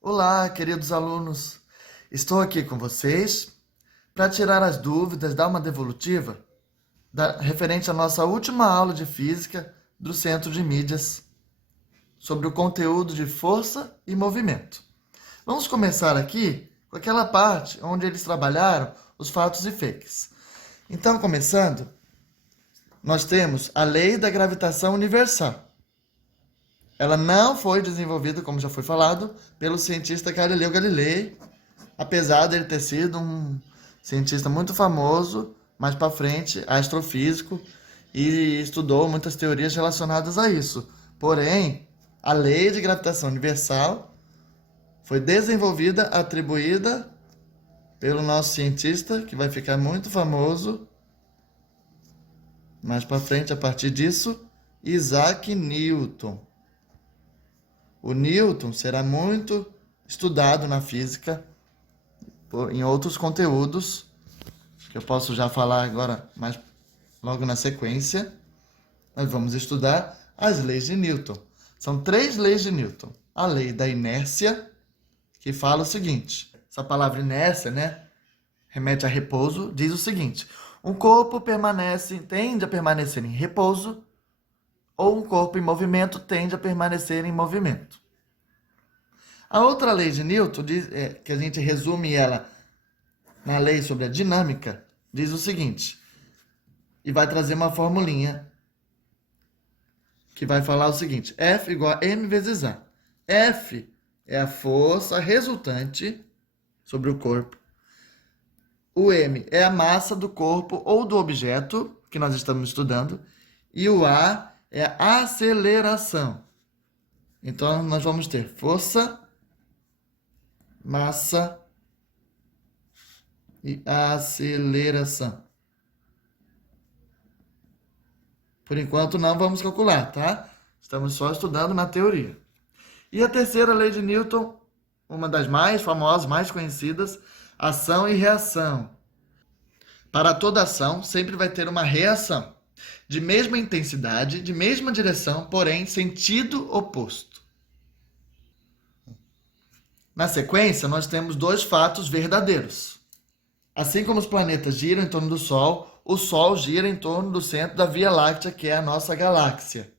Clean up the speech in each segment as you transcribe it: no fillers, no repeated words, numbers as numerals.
Olá, queridos alunos. Estou aqui com vocês para tirar as dúvidas, dar uma devolutiva referente à nossa última aula de física do Centro de Mídias sobre o conteúdo de força e movimento. Vamos começar aqui com aquela parte onde eles trabalharam os fatos e fakes. Então, começando, nós temos a lei da gravitação universal. Ela não foi desenvolvida, como já foi falado, pelo cientista Galileu Galilei, apesar dele ter sido um cientista muito famoso, mais para frente, astrofísico, e estudou muitas teorias relacionadas a isso. Porém, a lei de gravitação universal foi desenvolvida, atribuída pelo nosso cientista, que vai ficar muito famoso mais para frente a partir disso, Isaac Newton. O Newton será muito estudado na física em outros conteúdos, que eu posso já falar agora, mas logo na sequência. Nós vamos estudar as leis de Newton. São 3 leis de Newton. A lei da inércia, que fala o seguinte, essa palavra inércia, né, remete a repouso, diz o seguinte: um corpo tende a permanecer em repouso, ou um corpo em movimento tende a permanecer em movimento. A outra lei de Newton, que a gente resume ela na lei sobre a dinâmica, diz o seguinte, e vai trazer uma formulinha que vai falar o seguinte: F igual a m vezes A. F é a força resultante sobre o corpo. O m é a massa do corpo ou do objeto que nós estamos estudando. E o A é a aceleração. Então, nós vamos ter força, massa e aceleração. Por enquanto, não vamos calcular, tá? Estamos só estudando na teoria. E a terceira lei de Newton, uma das mais famosas, mais conhecidas, ação e reação. Para toda ação, sempre vai ter uma reação, de mesma intensidade, de mesma direção, porém sentido oposto. Na sequência, nós temos 2 fatos verdadeiros. Assim como os planetas giram em torno do Sol, o Sol gira em torno do centro da Via Láctea, que é a nossa galáxia.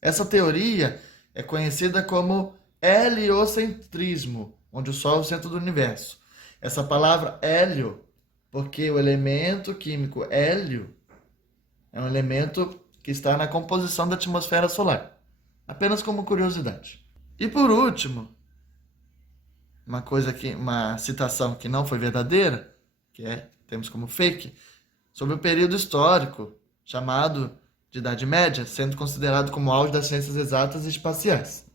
Essa teoria é conhecida como heliocentrismo, onde o Sol é o centro do universo. Essa palavra hélio, porque o elemento químico hélio é um elemento que está na composição da atmosfera solar. Apenas como curiosidade. E por último, uma citação que não foi verdadeira, temos como fake, sobre o período histórico chamado de Idade Média, sendo considerado como auge das ciências exatas e espaciais.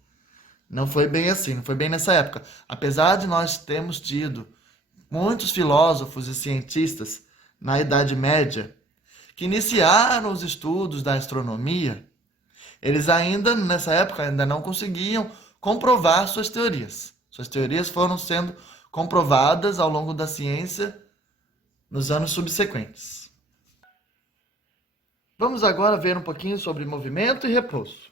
Não foi bem assim, não foi bem nessa época. Apesar de nós termos tido muitos filósofos e cientistas na Idade Média que iniciaram os estudos da astronomia, eles ainda, nessa época, ainda não conseguiam comprovar suas teorias. Suas teorias foram sendo comprovadas ao longo da ciência nos anos subsequentes. Vamos agora ver um pouquinho sobre movimento e repouso.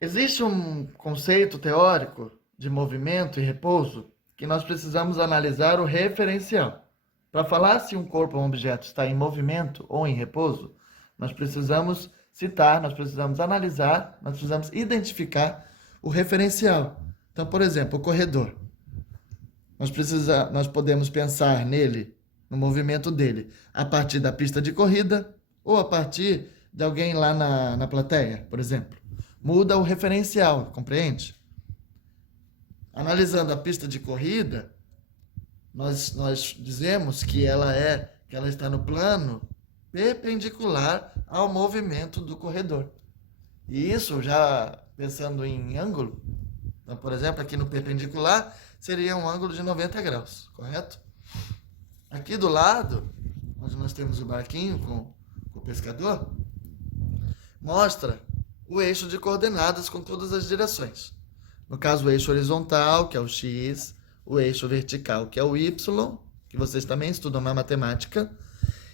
Existe um conceito teórico de movimento e repouso que nós precisamos analisar o referencial. Para falar se um corpo ou um objeto está em movimento ou em repouso, nós precisamos citar, nós precisamos analisar, nós precisamos identificar o referencial. Então, por exemplo, o corredor. Nós podemos pensar nele, no movimento dele, a partir da pista de corrida ou a partir de alguém lá na plateia, por exemplo. Muda o referencial, compreende? Analisando a pista de corrida, nós dizemos que ela está no plano perpendicular ao movimento do corredor. E isso já pensando em ângulo, então, por exemplo, aqui no perpendicular seria um ângulo de 90 graus, correto? Aqui do lado, onde nós temos o barquinho com o pescador, mostra o eixo de coordenadas com todas as direções. No caso, o eixo horizontal, que é o X, o eixo vertical, que é o Y, que vocês também estudam na matemática.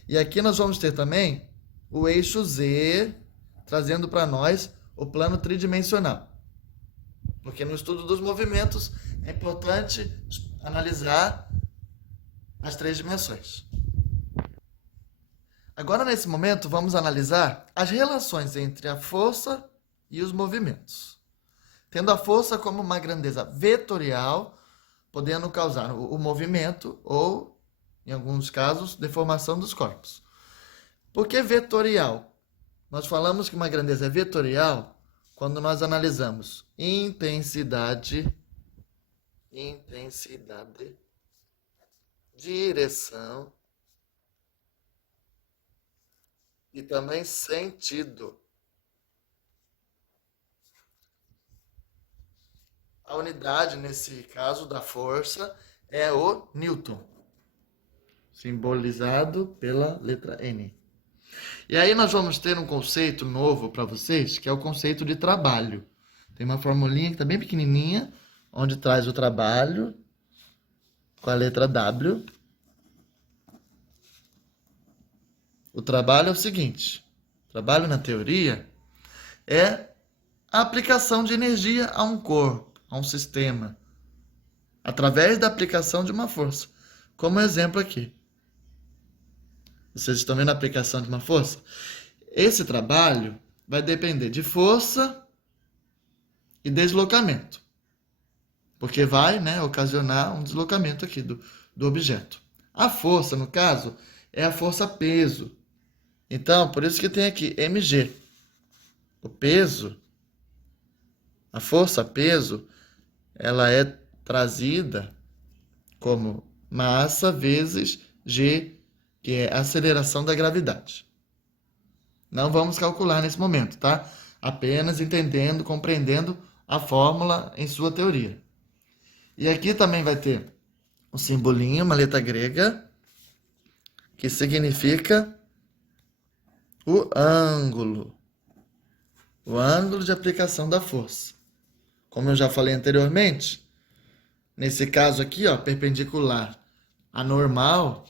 E aqui nós vamos ter também o eixo Z, trazendo para nós o plano tridimensional. Porque no estudo dos movimentos é importante analisar as três dimensões. Agora, nesse momento, vamos analisar as relações entre a força e os movimentos. Tendo a força como uma grandeza vetorial, podendo causar o movimento ou, em alguns casos, deformação dos corpos. Por que vetorial? Nós falamos que uma grandeza é vetorial quando nós analisamos intensidade, direção e também sentido. A unidade, nesse caso, da força é o Newton, simbolizado pela letra N. E aí nós vamos ter um conceito novo para vocês, que é o conceito de trabalho. Tem uma formulinha que está bem pequenininha, onde traz o trabalho com a letra W. O trabalho é o seguinte: trabalho na teoria é a aplicação de energia a um corpo, a um sistema, através da aplicação de uma força. Como exemplo aqui. Vocês estão vendo a aplicação de uma força? Esse trabalho vai depender de força e deslocamento. Porque vai, né, ocasionar um deslocamento aqui do objeto. A força, no caso, é a força-peso. Então, por isso que tem aqui mg. O peso, a força-peso, ela é trazida como massa vezes g, que é a aceleração da gravidade. Não vamos calcular nesse momento, tá? Apenas entendendo, compreendendo a fórmula em sua teoria. E aqui também vai ter um simbolinho, uma letra grega, que significa o ângulo. O ângulo de aplicação da força. Como eu já falei anteriormente, nesse caso aqui, ó, perpendicular a normal,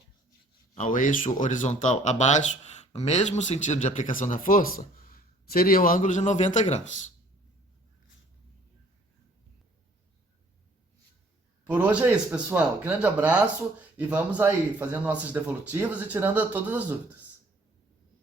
ao eixo horizontal abaixo, no mesmo sentido de aplicação da força, seria o ângulo de 90 graus. Por hoje é isso, pessoal. Grande abraço e vamos aí fazendo nossos devolutivos e tirando todas as dúvidas.